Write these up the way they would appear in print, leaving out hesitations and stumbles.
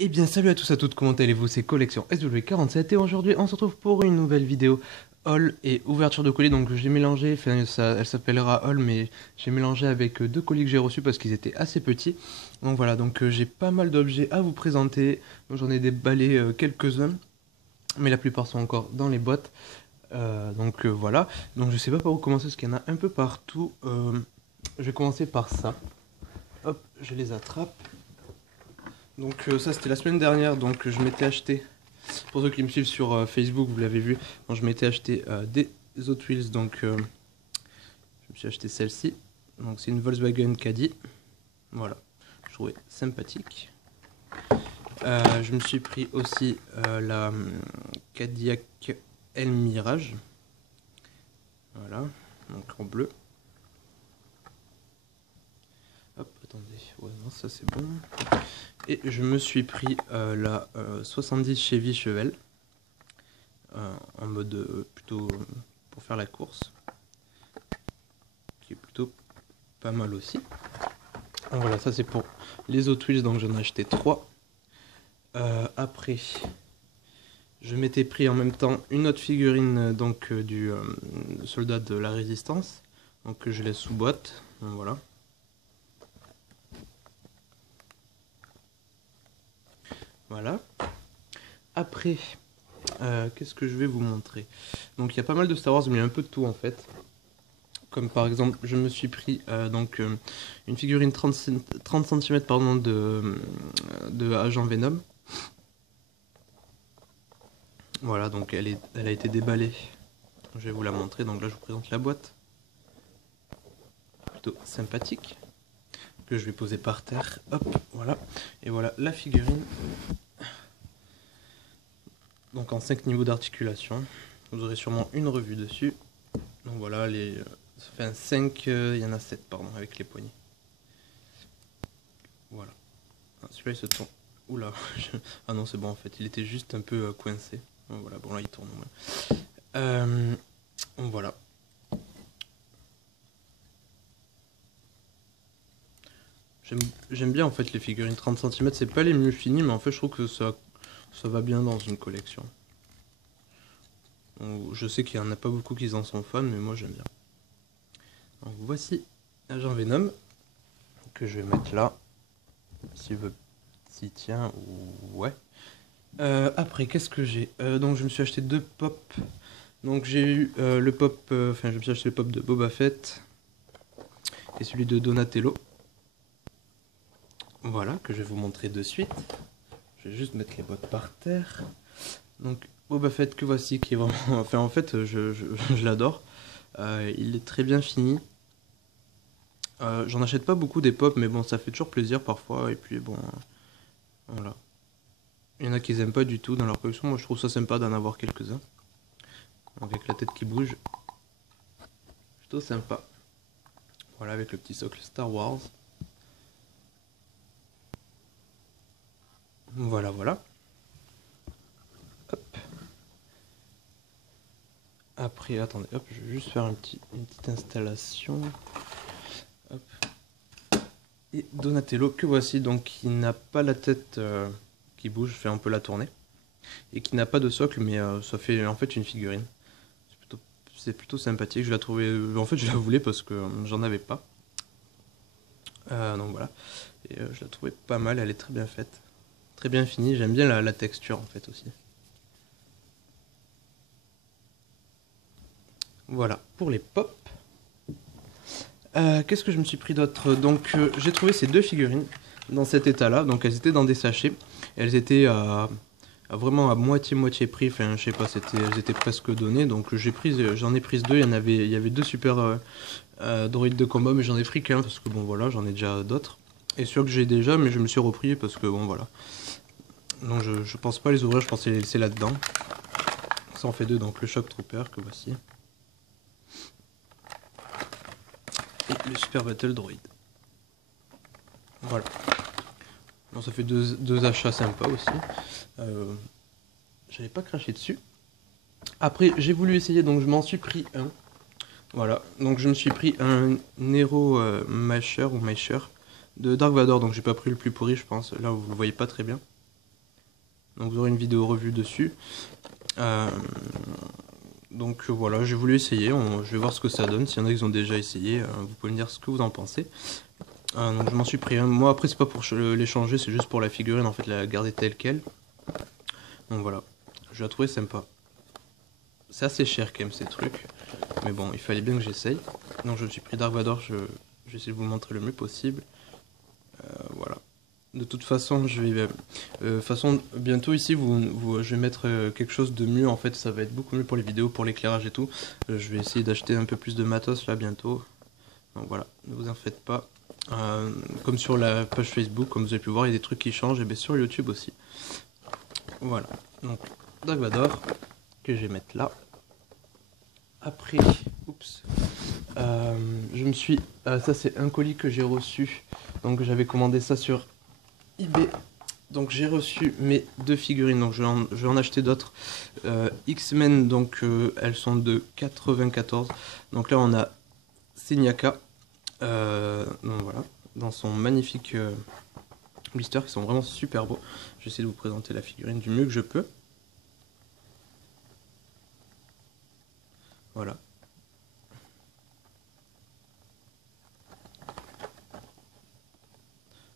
Eh bien salut à tous à toutes, comment allez-vous? C'est Collection SW47 et aujourd'hui on se retrouve pour une nouvelle vidéo haul et ouverture de colis. Donc j'ai mélangé, enfin elle s'appellera haul mais j'ai mélangé avec deux colis que j'ai reçus parce qu'ils étaient assez petits. Donc voilà, donc j'ai pas mal d'objets à vous présenter. J'en ai déballé quelques-uns mais la plupart sont encore dans les boîtes. Voilà, donc je sais pas par où commencer parce qu'il y en a un peu partout. Je vais commencer par ça. Hop, je les attrape. Donc ça c'était la semaine dernière, donc je m'étais acheté, pour ceux qui me suivent sur Facebook, vous l'avez vu, bon, je m'étais acheté des Hot Wheels, donc je me suis acheté celle-ci, donc c'est une Volkswagen Caddy, voilà, je trouvais sympathique. Je me suis pris aussi la Cadillac El Mirage, voilà, donc en bleu. Hop, attendez, ouais non ça c'est bon. Et je me suis pris la 70 Chevy Chevelle. En mode plutôt pour faire la course, qui est plutôt pas mal aussi. Donc voilà, ça c'est pour les Hot Wheels, donc j'en ai acheté 3. Après, je m'étais pris en même temps une autre figurine donc du soldat de la résistance, donc que je laisse sous boîte. Donc voilà. Voilà. Après, qu'est-ce que je vais vous montrer? Donc il y a pas mal de Star Wars, mais il y a un peu de tout en fait. Comme par exemple, je me suis pris une figurine 30 cm pardon, de Agent Venom. Voilà, donc elle a été déballée. Je vais vous la montrer. Donc là, je vous présente la boîte. Plutôt sympathique. Que je vais poser par terre. Hop, voilà. Et voilà la figurine. Donc en 5 niveaux d'articulation. Vous aurez sûrement une revue dessus. Donc voilà, ça fait un 5, il y en a 7 pardon, avec les poignées. Voilà. Celui-là il se tourne. Oula, ah non c'est bon en fait, il était juste un peu coincé. Donc voilà, bon là il tourne. Voilà. J'aime bien en fait les figurines 30 cm, c'est pas les mieux finies, mais en fait je trouve que ça va bien dans une collection. Donc, je sais qu'il y en a pas beaucoup qui en sont fans, mais moi j'aime bien. Donc voici Agent Venom, que je vais mettre là, s'il tient, ouais. Après, qu'est-ce que j'ai donc je me suis acheté 2 pop. Donc j'ai eu le pop, je me suis acheté le pop de Boba Fett et celui de Donatello. Voilà, que je vais vous montrer de suite. Je vais juste mettre les boîtes par terre. Donc Boba Fett que voici, qui est vraiment... Enfin en fait, je l'adore. Il est très bien fini. J'en achète pas beaucoup des pop, mais bon, ça fait toujours plaisir parfois. Et puis bon, voilà. Il y en a qui aiment pas du tout dans leur collection. Moi je trouve ça sympa d'en avoir quelques-uns. Avec la tête qui bouge. Plutôt sympa. Voilà, avec le petit socle Star Wars. Voilà, voilà. Hop. Après, attendez, hop, je vais juste faire une petite installation. Hop. Et Donatello, que voici, donc qui n'a pas la tête qui bouge, fait un peu la tournée. Et qui n'a pas de socle, mais ça fait en fait une figurine. C'est plutôt sympathique, je la trouvais... en fait, je la voulais parce que j'en avais pas. Donc voilà. Et je la trouvais pas mal, elle est très bien faite. Très bien finie, j'aime bien la texture en fait aussi. Voilà, pour les pop. Qu'est-ce que je me suis pris d'autre? Donc j'ai trouvé ces 2 figurines dans cet état là, donc elles étaient dans des sachets, elles étaient vraiment à moitié prix, enfin je sais pas, elles étaient presque données, donc j'en ai pris 2, il y avait 2 super droïdes de combat, mais j'en ai pris qu'un parce que bon voilà, j'en ai déjà d'autres, et ceux que j'ai déjà, mais je me suis repris parce que bon voilà. Donc je pense pas les ouvrir, je pense les laisser là-dedans. Ça en fait 2, donc le Shock Trooper que voici. Et le Super Battle Droid. Voilà. Bon, ça fait deux achats sympas aussi. J'avais pas craché dessus. Après, j'ai voulu essayer, donc je m'en suis pris un. Voilà, donc je me suis pris un Nero Masher ou Masher de Dark Vador, donc j'ai pas pris le plus pourri, je pense. Là, vous le voyez pas très bien. Donc vous aurez une vidéo revue dessus. Donc voilà, j'ai voulu essayer, je vais voir ce que ça donne. S'il y en a qui ont déjà essayé, vous pouvez me dire ce que vous en pensez. Donc je m'en suis pris un. Moi après c'est pas pour les changer, c'est juste pour la figurine, en fait la garder telle quelle. Donc voilà, je la trouvais sympa. C'est assez cher quand même ces trucs, mais bon il fallait bien que j'essaye. Donc je me suis pris Dark Vador, je vais essayer de vous montrer le mieux possible. Voilà. De toute façon, bientôt ici, je vais mettre quelque chose de mieux. En fait, ça va être beaucoup mieux pour les vidéos, pour l'éclairage et tout. Je vais essayer d'acheter un peu plus de matos là bientôt. Donc voilà, ne vous en faites pas. Comme sur la page Facebook, comme vous avez pu voir, il y a des trucs qui changent. Et bien sur YouTube aussi. Voilà. Donc Dark Vador que je vais mettre là. Après, oups. Ça c'est un colis que j'ai reçu. Donc j'avais commandé ça sur eBay. Donc j'ai reçu mes 2 figurines, donc je vais en acheter d'autres. X-Men, donc elles sont de 94. Donc là on a Senyaka, donc voilà, dans son magnifique blister qui sont vraiment super beaux. J'essaie de vous présenter la figurine du mieux que je peux. Voilà.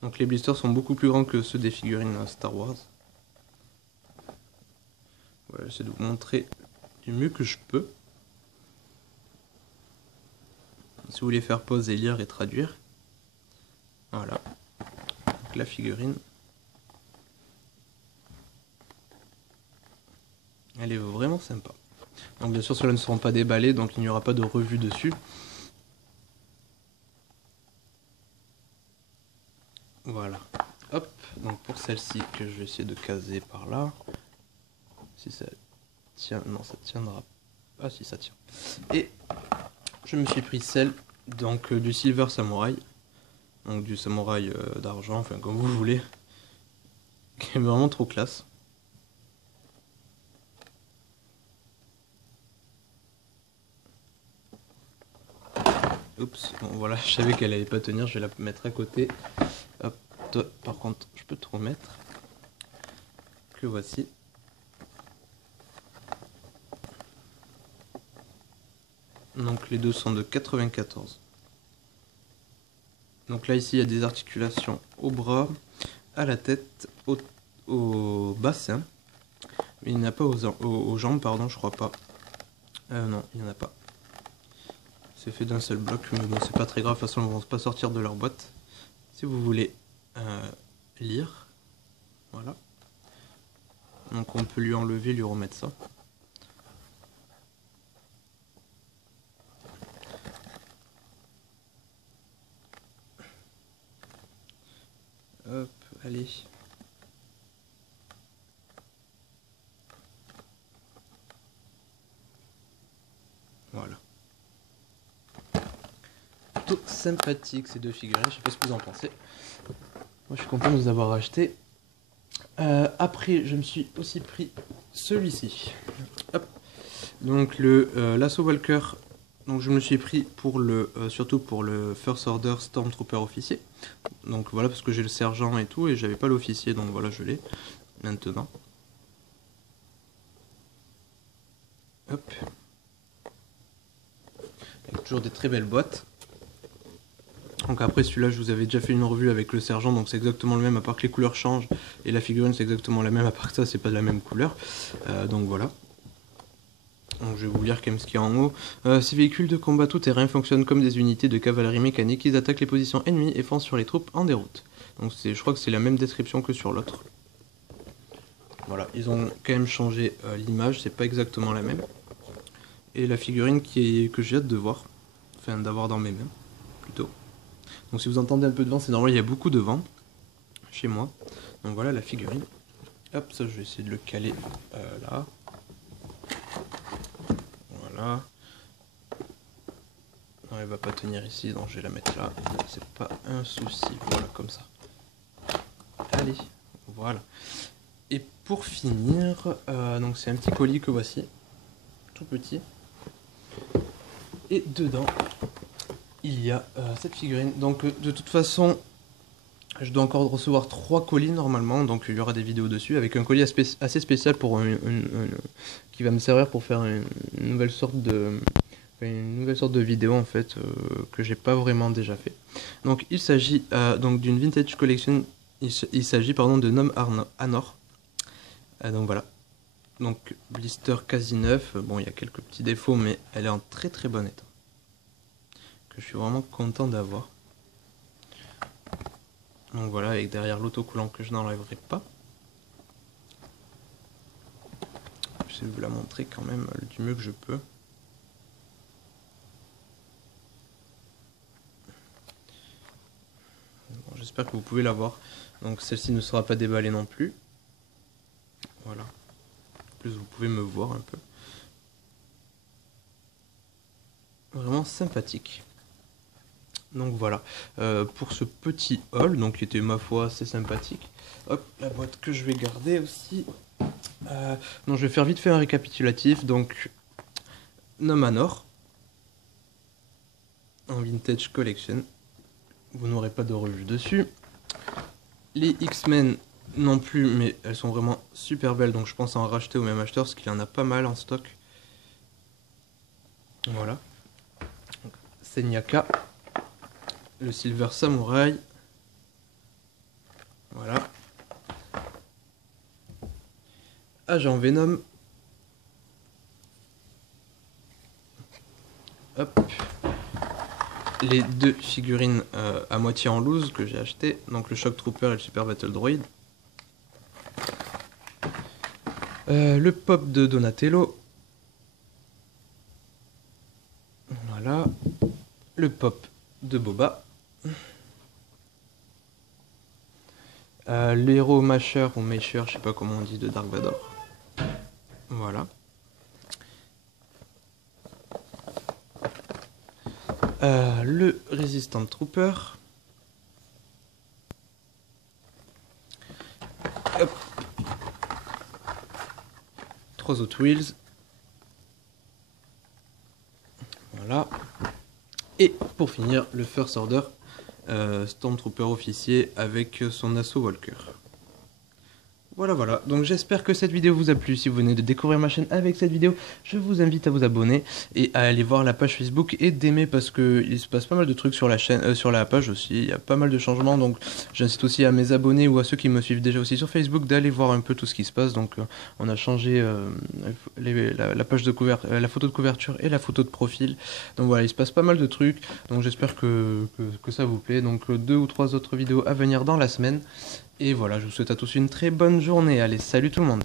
Donc les blisters sont beaucoup plus grands que ceux des figurines Star Wars. Voilà, j'essaie de vous montrer du mieux que je peux. Si vous voulez faire pause et lire et traduire. Voilà. Donc la figurine. Elle est vraiment sympa. Donc bien sûr ceux-là ne seront pas déballés, donc il n'y aura pas de revue dessus. Voilà. Hop, donc pour celle-ci que je vais essayer de caser par là. Si ça tient, non ça tiendra. Ah si ça tient. Et je me suis pris celle donc du Silver Samurai. Donc du samouraï d'argent, enfin comme vous voulez. Qui est vraiment trop classe. Oups, bon voilà, je savais qu'elle allait pas tenir, je vais la mettre à côté. Hop, toi, par contre, je peux te remettre. Que voici. Donc les deux sont de 94. Donc là ici il y a des articulations au bras, à la tête, au bassin. Mais il n'y en a pas aux jambes, pardon, je crois pas. Non, il n'y en a pas. C'est fait d'un seul bloc, mais bon c'est pas très grave, de toute façon ils vont pas sortir de leur boîte. Si vous voulez lire, voilà. Donc on peut lui enlever, lui remettre ça. Hop, allez. Voilà. Plutôt sympathique ces deux figurines, je sais pas ce que vous en pensez. Moi je suis content de les avoir achetés. Après je me suis aussi pris celui-ci. Hop. Donc le l'Assaut Walker. Donc je me suis pris pour surtout pour le First Order Stormtrooper officier. Donc voilà parce que j'ai le sergent et tout et j'avais pas l'officier donc voilà je l'ai maintenant. Hop. Avec toujours des très belles boîtes. Donc après celui-là je vous avais déjà fait une revue avec le sergent donc c'est exactement le même à part que les couleurs changent et la figurine c'est exactement la même à part que ça c'est pas de la même couleur. Donc voilà. Donc je vais vous lire quand même ce qu'il y a en haut. Ces véhicules de combat tout-terrain fonctionnent comme des unités de cavalerie mécanique. Ils attaquent les positions ennemies et foncent sur les troupes en déroute. Donc je crois que c'est la même description que sur l'autre. Voilà, ils ont quand même changé l'image, c'est pas exactement la même. Et la figurine que j'ai hâte de voir, enfin d'avoir dans mes mains, plutôt. Donc si vous entendez un peu de vent, c'est normal, il y a beaucoup de vent chez moi. Donc voilà la figurine. Hop, ça je vais essayer de le caler là. Voilà. Non, elle va pas tenir ici, donc je vais la mettre là. C'est pas un souci. Voilà, comme ça. Allez, voilà. Et pour finir, donc c'est un petit colis que voici. Tout petit. Et dedans, il y a cette figurine. Donc de toute façon, Je dois encore recevoir 3 colis normalement, donc il y aura des vidéos dessus, avec un colis assez spécial pour qui va me servir pour faire une nouvelle sorte de vidéo en fait, que j'ai pas vraiment déjà fait. Donc il s'agit donc d'une vintage collection, il s'agit pardon de Nom Anor. Donc voilà. Donc blister quasi neuf, bon il y a quelques petits défauts mais elle est en très très bon état. Que je suis vraiment content d'avoir. Donc voilà, avec derrière l'autocoulant que je n'enlèverai pas. Je vais vous la montrer quand même du mieux que je peux. Bon, j'espère que vous pouvez la voir. Donc celle-ci ne sera pas déballée non plus. Voilà. En plus vous pouvez me voir un peu. Vraiment sympathique. Donc voilà, pour ce petit haul, donc qui était ma foi assez sympathique. Hop, la boîte que je vais garder aussi. Donc je vais faire vite fait un récapitulatif. Donc Nom Anor en vintage collection. Vous n'aurez pas de revue dessus. Les X-Men non plus, mais elles sont vraiment super belles, donc je pense en racheter au même acheteur parce qu'il y en a pas mal en stock. Voilà. Senyaka. Le Silver Samurai. Voilà. Agent Venom. Hop. Les deux figurines à moitié en loose que j'ai acheté. Donc le Shock Trooper et le Super Battle Droid. Le pop de Donatello. Voilà. Le pop de Boba. L'héros Masher ou Masher, je sais pas comment on dit, de Dark Vador. Voilà. Le Resistant Trooper. Hop. 3 Hot Wheels. Voilà. Et pour finir, le First Order Stormtrooper officier avec son assaut Walker. Voilà, donc j'espère que cette vidéo vous a plu. Si vous venez de découvrir ma chaîne avec cette vidéo, je vous invite à vous abonner et à aller voir la page Facebook et d'aimer parce que il se passe pas mal de trucs sur la chaîne, sur la page aussi, il y a pas mal de changements, donc j'incite aussi à mes abonnés ou à ceux qui me suivent déjà aussi sur Facebook d'aller voir un peu tout ce qui se passe. Donc on a changé la page de la photo de couverture et la photo de profil, donc voilà, il se passe pas mal de trucs, donc j'espère que ça vous plaît. Donc 2 ou 3 autres vidéos à venir dans la semaine. Et voilà, je vous souhaite à tous une très bonne journée. Allez, salut tout le monde!